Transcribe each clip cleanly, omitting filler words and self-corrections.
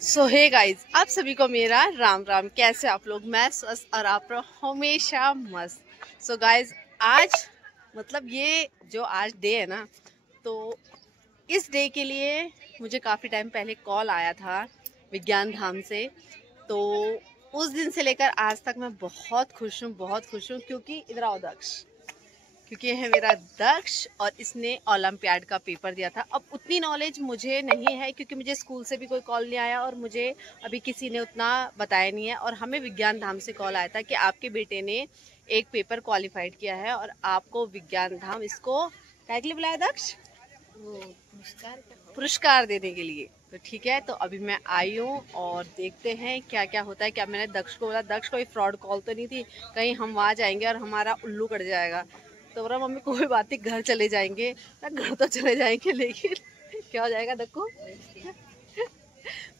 सो hey guys, आप सभी को मेरा राम राम। कैसे आप लोग? मैं स्वस्थ और आप हमेशा मस्त। सो गाइज, आज मतलब ये जो आज डे है ना, तो इस डे के लिए मुझे काफ़ी टाइम पहले कॉल आया था विज्ञान धाम से। तो उस दिन से लेकर आज तक मैं बहुत खुश हूँ, बहुत खुश हूँ, क्योंकि इधर आओ दक्ष, क्योंकि ये है मेरा दक्ष और इसने ओलंपियाड का पेपर दिया था। अब उतनी नॉलेज मुझे नहीं है, क्योंकि मुझे स्कूल से भी कोई कॉल नहीं आया और मुझे अभी किसी ने उतना बताया नहीं है। और हमें विज्ञान धाम से कॉल आया था कि आपके बेटे ने एक पेपर क्वालिफाइड किया है और आपको विज्ञान धाम इसको क्या के लिए बुलाया दक्ष? पुरस्कार देने के लिए। तो ठीक है, तो अभी मैं आई हूँ और देखते हैं क्या क्या होता है। क्या मैंने दक्ष को बोला, दक्ष कोई फ्रॉड कॉल तो नहीं थी, कहीं हम वहाँ जाएंगे और हमारा उल्लू कट जाएगा। तो बोला मम्मी कोई बात नहीं, घर चले जाएंगे। घर तो चले जाएंगे, लेकिन क्या हो जाएगा दक्कू?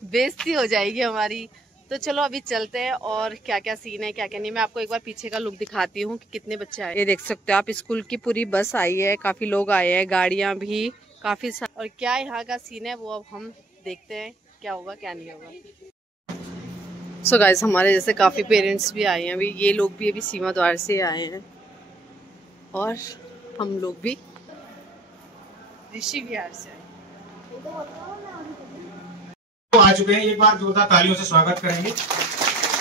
बेइज्जती हो जाएगी हमारी। तो चलो अभी चलते हैं और क्या क्या सीन है क्या क्या नहीं। मैं आपको एक बार पीछे का लुक दिखाती हूँ कि कितने बच्चे आए। ये देख सकते हो आप, स्कूल की पूरी बस आई है, काफी लोग आए हैं, गाड़ियां भी काफी और क्या यहाँ का सीन है वो अब हम देखते हैं क्या होगा क्या नहीं होगा। सो गाइस, हमारे जैसे काफी पेरेंट्स भी आए हैं। अभी ये लोग भी अभी सीमा द्वार से आए हैं और हम लोग भी ऋषि विहार से आए। तो आ चुके हैं, एक बार जोरदार तालियों से स्वागत करेंगे।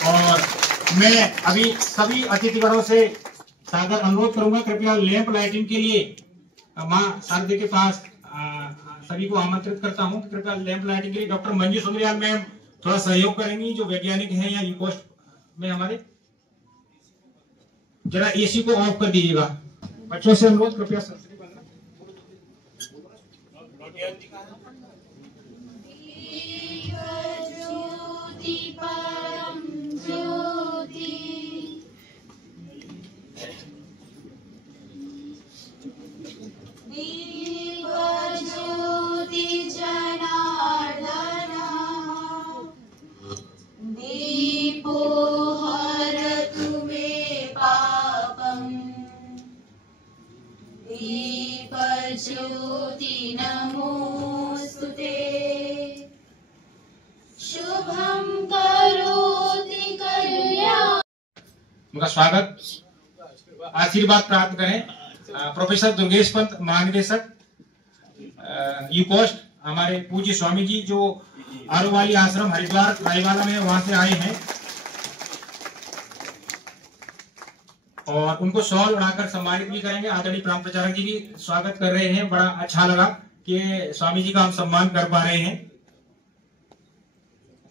और मैं अभी सभी अतिथिगणों से सादर अनुरोध करूंगा, कृपया लैंप लाइटिंग के लिए माँ शारदे के पास सभी को आमंत्रित करता हूं कि कृपया लैंप लाइटिंग के लिए डॉक्टर मंजू सुंदरियाल मैम थोड़ा सहयोग करेंगी, जो वैज्ञानिक हैं यहाँ यूकोस्ट में हमारे। जरा एसी को ऑफ कर दीजिएगा। बच्चों से अनुरोध, कृपया ज्योति नमोस्तुते शुभम करोति कल्याण। उनका स्वागत, आशीर्वाद प्राप्त करें। प्रोफेसर दुर्गेश पंत महानिदेशक यूकोस्ट, हमारे पूज्य स्वामी जी जो आरोवाली आश्रम हरिद्वार रायवाला में वहां से आए हैं, और उनको शॉल उड़ाकर सम्मानित भी करेंगे। आदरणीय प्रांत प्रचारक जी भी स्वागत कर रहे हैं। बड़ा अच्छा लगा कि स्वामी जी का हम सम्मान कर पा रहे हैं।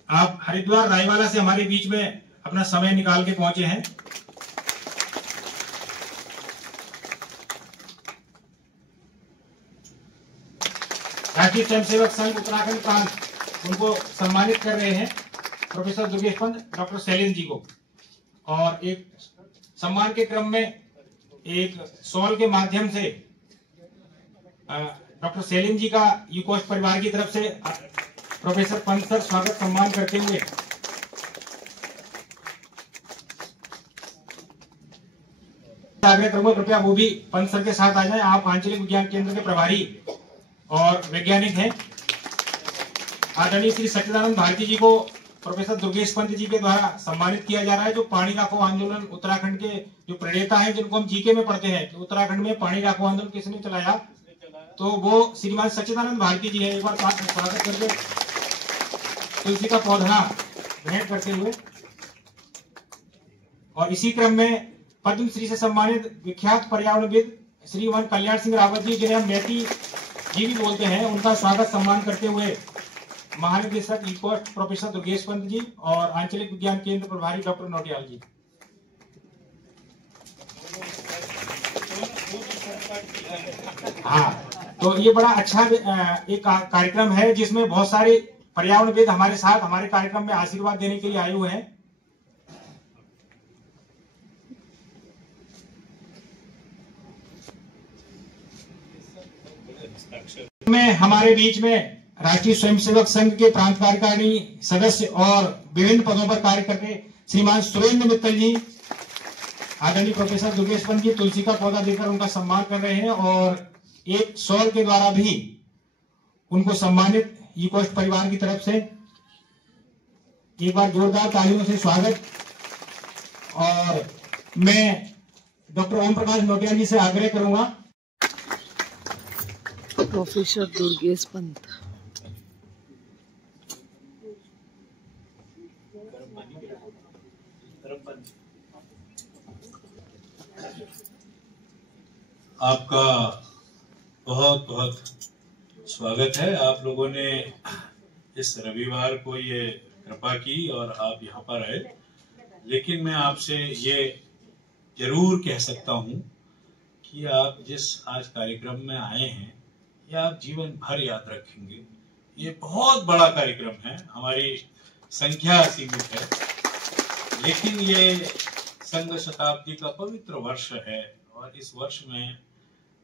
आप हरिद्वार रायवाला से हमारे बीच में अपना समय निकाल के पहुंचे हैं। राष्ट्रीय स्वयंसेवक संघ उत्तराखंड प्रांत उनको सम्मानित कर रहे हैं, प्रोफेसर दुर्गेश पंत, डॉक्टर शैलेंद्र जी को। और एक सम्मान के क्रम में एक शॉल के माध्यम से डॉक्टर शैलेंद्र जी का यूकोस्ट परिवार की तरफ से प्रोफेसर पंत सर स्वागत सम्मान करते हुए आग्रह करूंगा, कृपया वो भी पंत सर के साथ आ जाएं। आप आंचलिक विज्ञान केंद्र के प्रभारी और वैज्ञानिक हैं। आदरणीय श्री सच्चिदानंद भारती जी को प्रोफेसर दुर्गेश पंत जी के द्वारा सम्मानित किया जा रहा है, जो पानी राखो आंदोलन उत्तराखंड के जो प्रणेता हैं, जिनको हम जीके में पढ़ते हैं कि उत्तराखंड में पानी राखो आंदोलन किसने चलाया, तो वो श्रीमान सच्चिदानंद भारती जी है। एक बार स्वागत करके तुलसी का पौधा भेंट करते हुए। और इसी क्रम में पद्म श्री से सम्मानित विख्यात पर्यावरणविद श्रीमान कल्याण सिंह रावत जी, जिन्हें हम मैती जी भी बोलते हैं, उनका स्वागत सम्मान करते हुए महानिदेशक यूकोस्ट प्रोफेसर दुर्गेश पंत जी और आंचलिक विज्ञान केंद्र प्रभारी डॉक्टर नोटियाल जी। हाँ, तो ये बड़ा अच्छा एक कार्यक्रम है, जिसमें बहुत सारे पर्यावरणविद हमारे साथ हमारे कार्यक्रम में आशीर्वाद देने के लिए आए हुए हैं। में हमारे बीच में राष्ट्रीय स्वयंसेवक संघ के प्रांत कार्यकारिणी सदस्य और विभिन्न पदों पर कार्य करते श्रीमान सुरेंद्र मित्तल जी, आदरणीय प्रोफेसर दुर्गेश पंत जी तुलसी का पौधा देकर उनका सम्मान कर रहे हैं, और एक शॉल के द्वारा भी उनको सम्मानित यूकोस्ट परिवार की तरफ से एक बार जोरदार तालियों से स्वागत। और मैं डॉक्टर ओम प्रकाश नोटिया जी से आग्रह करूंगा। प्रोफेसर दुर्गेश पंत। आपका बहुत बहुत स्वागत है। आप लोगों ने इस रविवार को ये कृपा की और आप यहाँ पर आए, लेकिन मैं आपसे ये जरूर कह सकता हूँ कि आप जिस आज कार्यक्रम में आए हैं ये आप जीवन भर याद रखेंगे। ये बहुत बड़ा कार्यक्रम है, हमारी संख्या सीमित है, लेकिन ये संघ शताब्दी का पवित्र वर्ष है और इस वर्ष में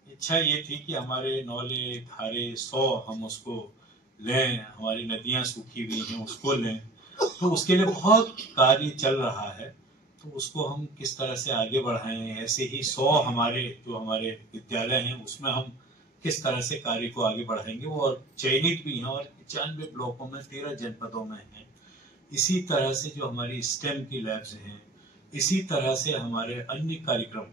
इच्छा ये थी कि हमारे नौले धारे 100 हम उसको लें, हमारी नदियां सूखी हुई हैं उसको लें। तो उसके लिए बहुत कार्य चल रहा है, तो उसको हम किस तरह से आगे बढ़ाएं। ऐसे ही 100 हमारे जो हमारे विद्यालय हैं उसमें हम किस तरह से कार्य को आगे बढ़ाएंगे, वो और चयनित भी हैं और 95 ब्लॉकों में 13 जनपदों में हैं। इसी तरह से जो हमारी स्टेम की लैब्स हैं, इसी तरह से हमारे अन्य कार्यक्रम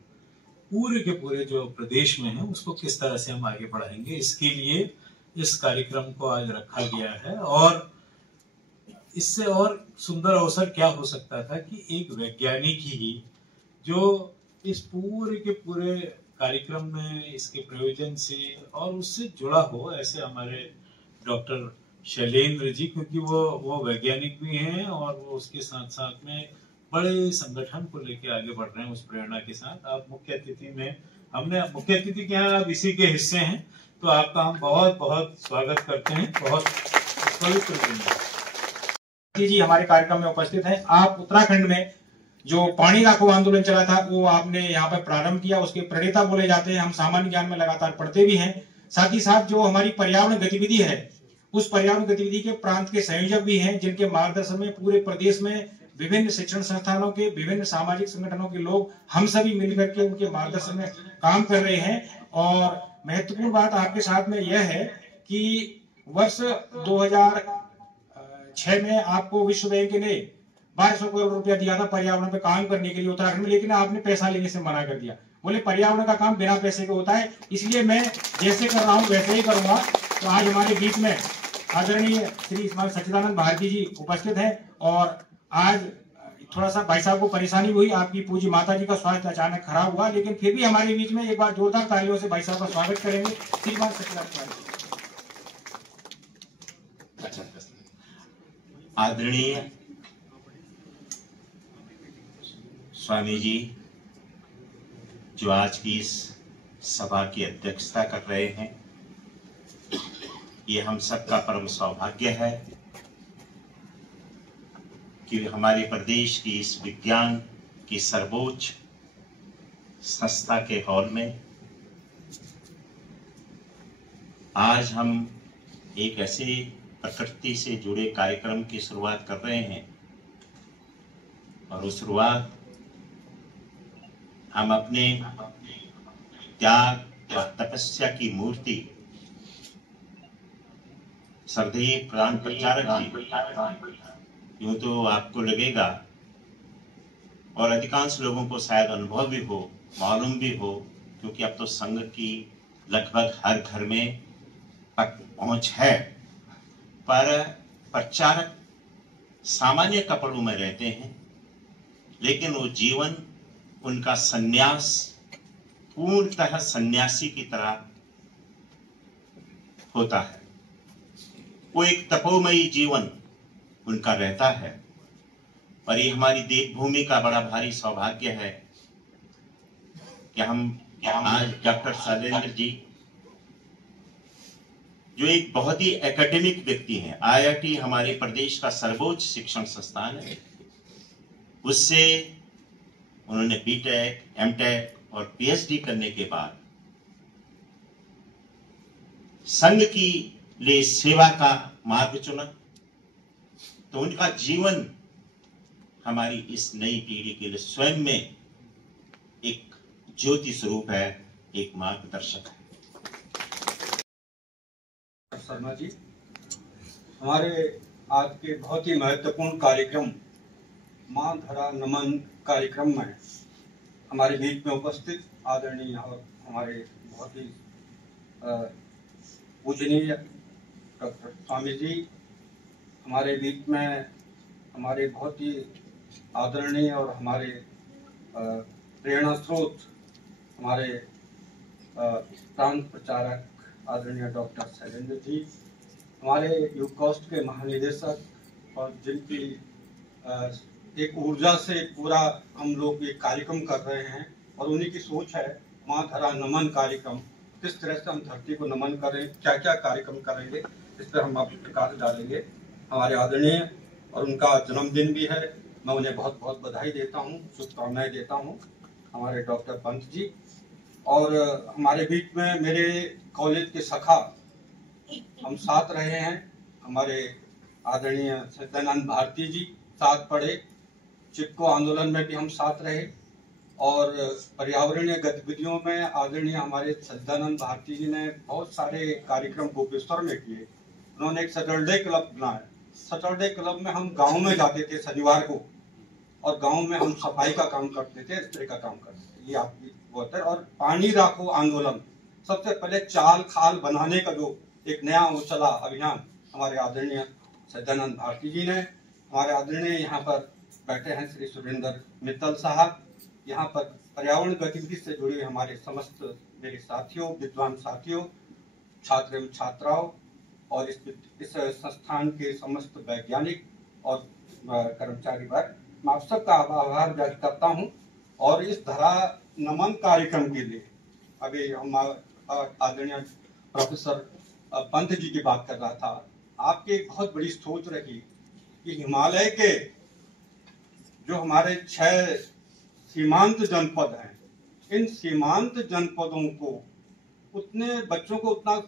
पूरे के पूरे जो प्रदेश में है उसको किस तरह से हम आगे बढ़ाएंगे, इसके लिए इस कार्यक्रम को आज रखा गया है। और इससे और सुंदर अवसर क्या हो सकता था कि एक वैज्ञानिक ही जो इस पूरे के पूरे कार्यक्रम में इसके प्रयोजन से और उससे जुड़ा हो, ऐसे हमारे डॉक्टर शैलेंद्र जी, क्योंकि वो वैज्ञानिक भी हैं और वो उसके साथ साथ में बड़े संगठन को लेके आगे बढ़ रहे हैं उस प्रेरणा के साथ। आप मुख्य अतिथि में, हमने मुख्य अतिथि के यहाँ आप इसी के हिस्से हैं, तो आपका हम बहुत बहुत स्वागत करते हैं। बहुत पवित्र दिन जी हमारे कार्यक्रम में उपस्थित हैं। आप उत्तराखंड में जो पानी राखो आंदोलन चला था वो आपने यहाँ पर प्रारंभ किया, उसके प्रणेता बोले जाते हैं। हम सामान्य ज्ञान में लगातार पढ़ते भी हैं। साथ ही साथ जो हमारी पर्यावरण गतिविधि है उस पर्यावरण गतिविधि के प्रांत के संयोजक भी हैं, जिनके मार्गदर्शन में पूरे प्रदेश में विभिन्न शिक्षण संस्थानों के, विभिन्न सामाजिक संगठनों के लोग हम सभी मिलकर के उनके मार्गदर्शन में काम कर रहे हैं। और महत्वपूर्ण बात आपके साथ में यह है कि वर्ष 2006 में आपको विश्व बैंक ने 1200 करोड़ रुपया दिया था पर्यावरण पे काम करने के लिए उत्तराखंड में, लेकिन आपने पैसा लेने से मना कर दिया। बोले पर्यावरण का काम बिना पैसे के होता है, इसलिए मैं जैसे कर रहा हूँ वैसे ही करूंगा। तो आज हमारे बीच में आदरणीय श्री सच्चिदानंद भारती जी उपस्थित हैं। और आज थोड़ा सा भाई साहब को परेशानी हुई, आपकी पूजी माता जी का स्वास्थ्य अचानक खराब हुआ, लेकिन फिर भी हमारे बीच में एक बार जोरदार तालियों से भाई साहब का स्वागत करेंगे। श्रीमान सच्चिदानंद आदरणीय स्वामी जी जो आज की इस सभा की अध्यक्षता कर रहे हैं, ये हम सबका परम सौभाग्य है कि हमारे प्रदेश की इस विज्ञान की सर्वोच्च संस्था के हॉल में आज हम एक ऐसे प्रकृति से जुड़े कार्यक्रम की शुरुआत कर रहे हैं। और उस शुरुआत हम अपने त्याग और तपस्या की मूर्ति श्रद्धेय प्राण प्रचारक जी, यूं तो आपको लगेगा और अधिकांश लोगों को शायद अनुभव भी हो, मालूम भी हो, क्योंकि अब तो संघ की लगभग हर घर में पहुंच है, पर प्रचारक सामान्य कपड़ों में रहते हैं, लेकिन वो जीवन उनका सन्यास पूर्णतः सन्यासी की तरह होता है। वो एक तपोमयी जीवन उनका रहता है। और ये हमारी देवभूमि का बड़ा भारी सौभाग्य है कि हम आज डॉक्टर शैलेंद्र जी जो एक बहुत ही एकेडमिक व्यक्ति हैं, आईआईटी हमारे प्रदेश का सर्वोच्च शिक्षण संस्थान है, उससे उन्होंने बीटेक, एमटेक और पीएचडी करने के बाद संघ की लिए सेवा का मार्ग चुना। तो उनका जीवन हमारी इस नई पीढ़ी के लिए स्वयं में एक ज्योति स्वरूप है, एक मार्गदर्शक है। शर्मा जी हमारे आज के बहुत ही महत्वपूर्ण कार्यक्रम मां धरा नमन कार्यक्रम में हमारे बीच में उपस्थित आदरणीय और हमारे बहुत ही पूजनीय डॉक्टर स्वामी जी, हमारे बीच में हमारे बहुत ही आदरणीय और हमारे प्रेरणा स्रोत हमारे प्रांत प्रचारक आदरणीय डॉक्टर शैलेंद्र जी, हमारे यूकोस्ट के महानिदेशक और जिनकी एक ऊर्जा से पूरा हम लोग ये कार्यक्रम कर रहे हैं और उन्हीं की सोच है मां धरा नमन कार्यक्रम, किस तरह से हम धरती को नमन करें, क्या क्या कार्यक्रम करेंगे, इस पर हम आप प्रकाश डालेंगे। हमारे आदरणीय और उनका जन्मदिन भी है, मैं उन्हें बहुत बहुत बधाई देता हूँ, शुभकामनाएं देता हूँ हमारे डॉक्टर पंत जी। और हमारे बीच में मेरे कॉलेज के सखा हम साथ रहे हैं, हमारे आदरणीय सत्यानंद भारती जी साथ पढ़े, चिपको आंदोलन में भी हम साथ रहे और पर्यावरणीय गतिविधियों में आदरणीय हमारे सत्यानंद भारती जी ने बहुत सारे कार्यक्रम गोपेश्वर में किए। उन्होंने एक सैटरडे क्लब बनाया। सैटरडे क्लब में हम गांव में जाते थे शनिवार को और गांव में हम सफाई का काम करते थे, इस तरह का काम करते थे। ये आपकी बहुत है। और पानी राखो आंदोलन, सबसे पहले चाल खाल बनाने का जो एक नया वो चला अभियान, हमारे आदरणीय सत्यानंद भारती जी ने। हमारे आदरणीय यहाँ पर बैठे हैं श्री सुरेंद्र मित्तल साहब, यहाँ पर पर्यावरण गतिविधि से जुड़े हमारे समस्त मेरे साथियों, विद्वान साथियों, छात्र एवं छात्राओं और इस संस्थान के समस्त वैज्ञानिक और कर्मचारी वर्ग, मैं आप सबका आभार व्यक्त करता हूँ। और इस धरा नमन कार्यक्रम के लिए अभी हम आदरणीय प्रोफेसर पंत जी की बात कर रहा था, आपकी एक बहुत बड़ी सोच रही कि हिमालय के जो हमारे 6 सीमांत जनपद हैं, इन सीमांत जनपदों को उतने बच्चों को उतना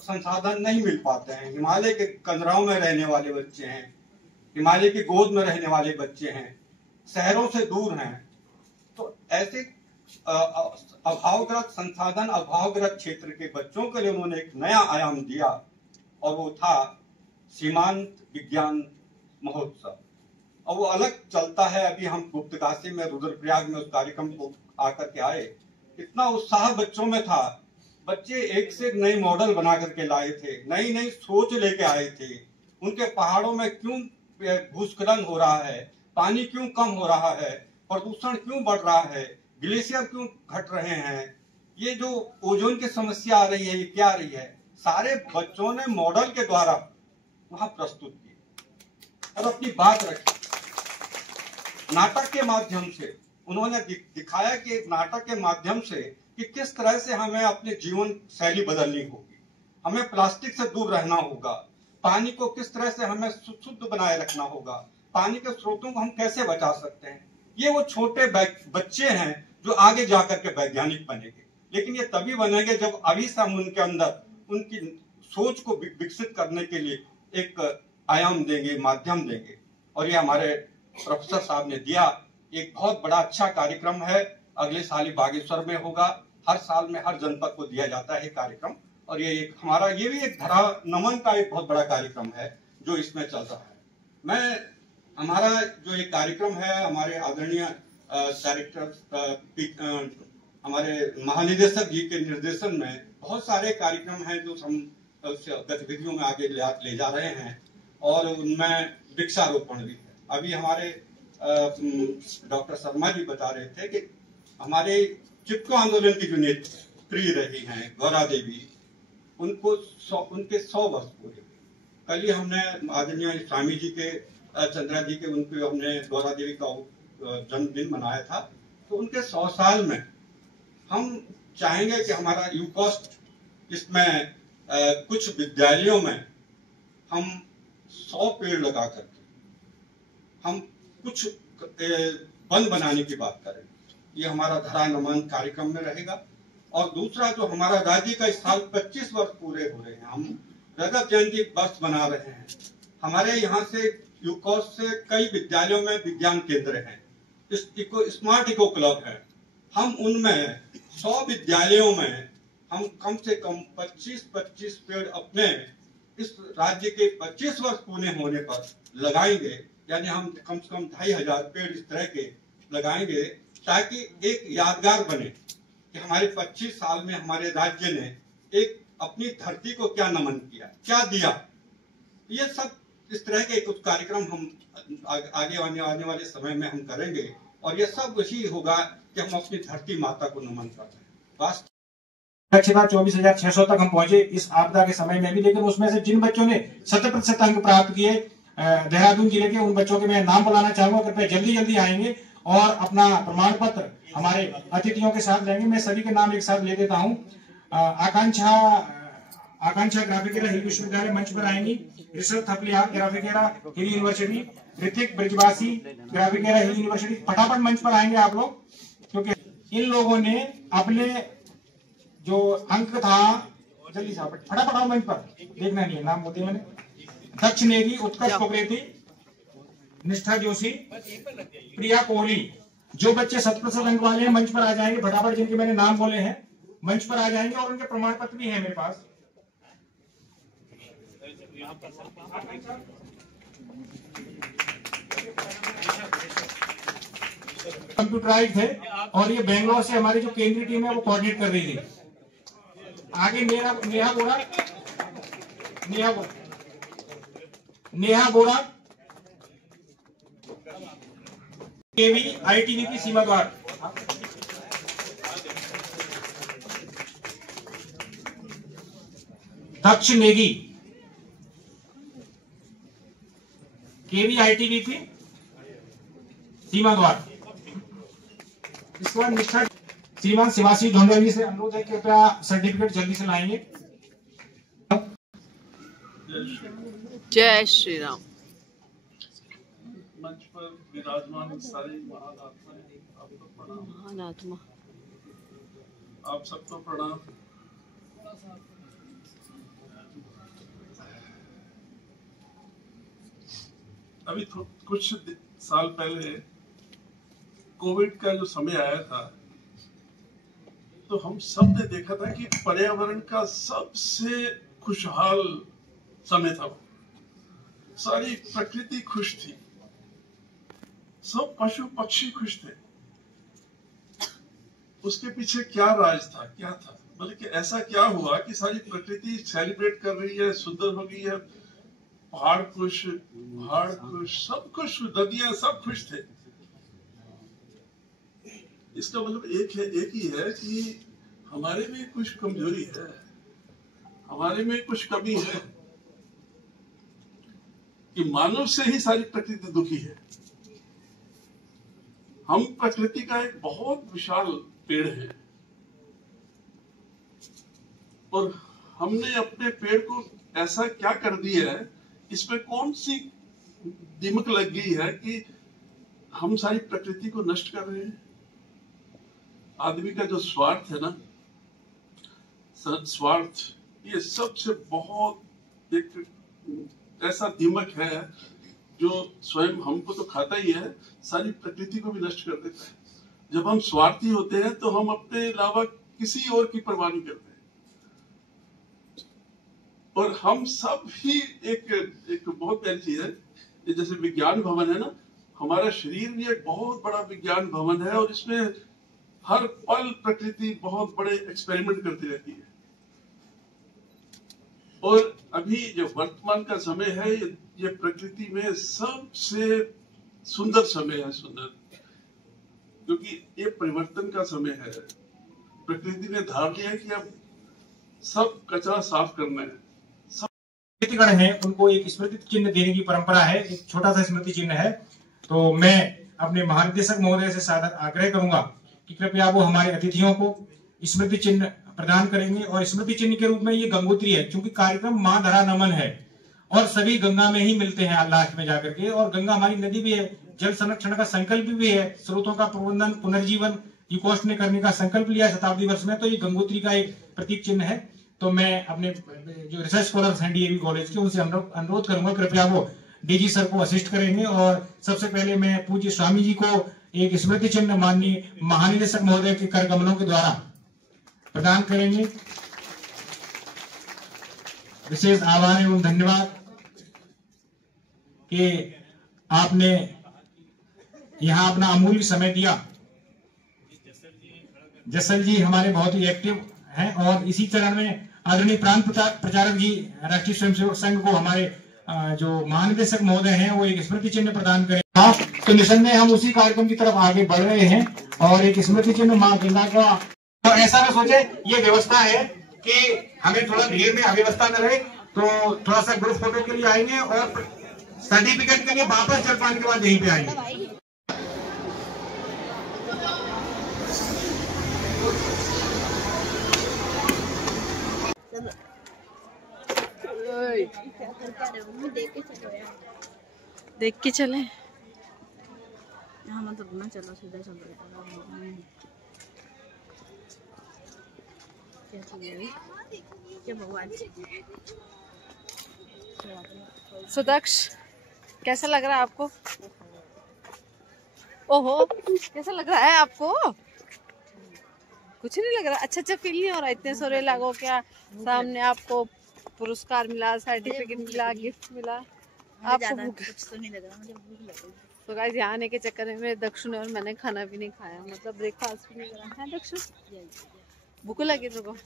संसाधन नहीं मिल पाते हैं। हिमालय के कंदराओं में रहने वाले बच्चे हैं, हिमालय की गोद में रहने वाले बच्चे हैं, शहरों से दूर हैं। तो ऐसे अभावग्रस्त संसाधन अभावग्रस्त क्षेत्र के बच्चों के लिए उन्होंने एक नया आयाम दिया और वो था सीमांत विज्ञान महोत्सव। और वो अलग चलता है। अभी हम गुप्तकाशी में रुद्रप्रयाग में उस कार्यक्रम को आकर के आए, इतना उत्साह बच्चों में था, बच्चे एक से एक नए मॉडल बना करके लाए थे, नई नई सोच लेके आए थे। उनके पहाड़ों में क्यों भूस्खलन हो रहा है, पानी क्यों कम हो रहा है, प्रदूषण क्यों बढ़ रहा है, ग्लेशियर क्यों घट रहे हैं, ये जो ओजोन की समस्या आ रही है, ये क्या आ रही है, सारे बच्चों ने मॉडल के द्वारा वहां प्रस्तुत किए और अपनी बात रखी। नाटक के माध्यम से उन्होंने दिखाया कि एक नाटक के माध्यम से कि किस तरह से हमें अपने जीवन शैली बदलनी होगी, हमें प्लास्टिक से दूर रहना होगा, पानी को किस तरह से हमें शुद्ध बनाए रखना होगा, पानी के स्रोतों को हम कैसे बचा सकते हैं। ये वो छोटे बच्चे हैं जो आगे जाकर के वैज्ञानिक बनेंगे, लेकिन ये तभी बनेंगे जब अभी से हम उनके अंदर उनकी सोच को विकसित करने के लिए एक आयाम देंगे, माध्यम देंगे। और ये हमारे प्रोफेसर साहब ने दिया। एक बहुत बड़ा अच्छा कार्यक्रम है, अगले साल ही बागेश्वर में होगा। हर साल में हर जनपद को दिया जाता है कार्यक्रम, और ये एक हमारा ये भी एक धरा नमन का एक बहुत बड़ा कार्यक्रम है जो इसमें चल रहा है। मैं हमारा जो एक कार्यक्रम है, हमारे आदरणीय डायरेक्टर हमारे महानिदेशक जी के निर्देशन में बहुत सारे कार्यक्रम हैं जो हम गतिविधियों में आगे ले जा रहे हैं, और उनमें वृक्षारोपण भी है। अभी हमारे डॉक्टर शर्मा जी बता रहे थे कि हमारे चिपको आंदोलन की जो नेत्री रही हैं गौरा देवी, उनके 100 वर्ष पूरे। कल ही हमने आदरणीय स्वामी जी के चंद्रा जी के उनके हमने गौरा देवी का जन्मदिन मनाया था। तो उनके 100 साल में हम चाहेंगे कि हमारा यूकोस्ट इसमें कुछ विद्यालयों में हम 100 पेड़ लगा करके हम कुछ वन बनाने की बात करें। ये हमारा धरा नमन कार्यक्रम में रहेगा। और दूसरा जो हमारा राज्य का इस साल 25 वर्ष पूरे हो रहे हैं, हम रजत जयंती वर्ष मना रहे हैं। हमारे यहाँ से यूकोस से कई विद्यालयों में विज्ञान केंद्र हैं, स्मार्ट इको क्लब है। हम उनमें 100 विद्यालयों में हम कम से कम 25-25 पेड़ अपने इस राज्य के 25 वर्ष पूरे होने पर लगाएंगे, यानी हम कम से कम 2500 पेड़ इस तरह के लगाएंगे, ताकि एक यादगार बने कि हमारे 25 साल में हमारे राज्य ने एक अपनी धरती को क्या नमन किया, क्या दिया। ये सब इस तरह के कुछ कार्यक्रम हम आगे आने वाले समय में हम करेंगे, और ये सब वही होगा कि हम अपनी धरती माता को नमन कर रहे हैं। दक्षता 24,600 तक हम पहुंचे इस आपदा के समय में भी, लेकिन उसमें से जिन बच्चों ने 100% अंक प्राप्त किए देहरादून जिले के, उन बच्चों के मैं नाम बुलाना चाहूंगा। कृपया जल्दी जल्दी आएंगे और अपना प्रमाण पत्र हमारे अतिथियों के साथ लेंगे। मैं सभी के नाम एक साथ ले देता हूँ। आकांक्षा ग्राफिकेरा हिल विश्वविद्यालय मंच पर आएंगी। ऋषभ थपलियाल ग्राफिकेरा हिल यूनिवर्सिटी। ऋतिक ब्रजवासी ग्राफिकेरा हिल यूनिवर्सिटी। फटाफट मंच पर आएंगे आप लोग, क्योंकि इन लोगों ने अपने जो अंक था, जल्दी से फटाफट आओ मंच पर, देखना नहीं है, नाम बोलते मैंने। दक्ष नेगी, उत्कर्ष कोकरेती, निष्ठा जोशी, प्रिया कोहली। जो बच्चे 100% अंक वाले हैं मंच पर आ जाएंगे फटाफट, जिनके मैंने नाम बोले हैं मंच पर आ जाएंगे, और उनके प्रमाण पत्र भी है मेरे पास। कंप्यूटराइज है, और ये बेंगलोर से हमारी जो केंद्रीय टीम है वो कोऑर्डिनेट कर रही थी। आगे नेहा बोरा केवी आईटीवी की सीमा द्वार। दक्ष नेगी केवी आईटीवी की सीमा द्वार। इसके बाद निष्ठा श्रीमान शिवासी ढोंडोली से अनुरोध है कि कृपया सर्टिफिकेट जल्दी से लाएंगे। जय श्री राम। मंच पर विराजमान सारे महान आत्माएं, आपको प्रणाम। महान आत्मा, आप सबको प्रणाम। अभी कुछ साल पहले कोविड का जो समय आया था, तो हम सब ने देखा था कि पर्यावरण का सबसे खुशहाल समय था। सारी प्रकृति खुश थी, सब पशु पक्षी खुश थे। उसके पीछे क्या राज था, क्या था, मतलब कि ऐसा क्या हुआ कि सारी प्रकृति सेलिब्रेट कर रही है, सुंदर हो गई है, पहाड़ खुश, सब खुश, नदियां सब खुश थे। इसका मतलब एक ही है कि हमारे में कुछ कमजोरी है, हमारे में कुछ कमी है, कि मानव से ही सारी प्रकृति दुखी है। हम प्रकृति का एक बहुत विशाल पेड़ है, और हमने अपने पेड़ को ऐसा क्या कर दिया है, इसमें कौन सी दीमक लग गई है कि हम सारी प्रकृति को नष्ट कर रहे हैं। आदमी का जो स्वार्थ है ना, स्वार्थ, ये सबसे बहुत एक ऐसा दीमक है जो स्वयं हमको तो खाता ही है, सारी प्रकृति को भी नष्ट कर देता है। जब हम स्वार्थी होते हैं तो हम अपने अलावा किसी और की परवाह नहीं करते, और हम सब ही एक बहुत प्यारी चीज है, जैसे विज्ञान भवन है ना, हमारा शरीर भी एक बहुत बड़ा विज्ञान भवन है, और इसमें हर पल प्रकृति बहुत बड़े एक्सपेरिमेंट करती रहती है। और अभी जो वर्तमान का समय है, ये प्रकृति में सबसे सुंदर समय है, सुंदर, क्योंकि ये परिवर्तन का समय है। प्रकृति ने धार लिया है कि अब सब कचरा साफ करना है। गण है, उनको एक स्मृति चिन्ह देने की परंपरा है, एक छोटा सा स्मृति चिन्ह है। तो मैं अपने महानिदेशक महोदय से सादर आग्रह करूंगा कि कृपया वो हमारे अतिथियों को स्मृति चिन्ह प्रदान करेंगे। और स्मृति चिन्ह के रूप में ये गंगोत्री है, क्योंकि कार्यक्रम मां धरा नमन है और सभी गंगा में ही मिलते हैं लास्ट में जाकर के, और गंगा हमारी नदी भी है, जल संरक्षण का संकल्प भी है, स्रोतों का प्रबंधन पुनर्जीवन यूकोस्ट ने करने का संकल्प लिया शताब्दी वर्ष में, तो ये गंगोत्री का एक प्रतीक चिन्ह है। तो मैं अपने जो रिसर्च स्कॉलर्स हैं डीएवी कॉलेज के, उनसे अनुरोध करूंगा कृपया वो डीजी सर को असिस्ट करेंगे। और सबसे पहले मैं पूज्य स्वामी जी को एक स्मृति चिन्ह माननीय महानिदेशक महोदय के कर कमलों के द्वारा प्रदान करेंगे। विशेष आभार एवं धन्यवाद कि आपने यहाँ अपना अमूल्य समय दिया। जसल जी हमारे बहुत ही एक्टिव हैं और इसी चरण में आदरणीय प्रांत प्रचारक जी राष्ट्रीय स्वयंसेवक संघ को हमारे जो महानिदेशक महोदय हैं वो एक स्मृति चिन्ह प्रदान करें। तो निसंदेह हम उसी कार्यक्रम की तरफ आगे बढ़ रहे हैं और एक स्मृति चिन्ह मां गंगा का। तो ऐसा ना सोचे, ये व्यवस्था है कि हमें थोड़ा भीड़ में अव्यवस्था न रहे, तो थोड़ा सा ग्रुप फोटो के लिए आएंगे और सर्टिफिकेट के लिए वापस जलपान के बाद यहीं पे आएंगे। देख के चले। यहाँ मतलब ना चलो सीधा चल क्या भगवान। सुदक्ष कैसा लग रहा है आपको? ओहो कैसा लग रहा है आपको? कुछ नहीं लग रहा? अच्छा फील नहीं हो रहा? इतने सारे लोगों क्या सामने आपको पुरस्कार मिला, सर्टिफिकेट मिला, गिफ्ट मिला, आपको कुछ तो नहीं लग रहा, मुझे भूख लग रही। तो गाइस यहाँ आने के चक्कर में दक्षु ने और मैंने खाना भी नहीं खाया, मतलब ब्रेकफास्ट भी नहीं करा है। दक्षु भूख लगी तेरे को?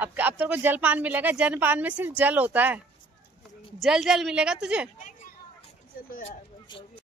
अब तेरे को जलपान मिलेगा। जलपान में सिर्फ जल होता है, जल मिलेगा तुझे।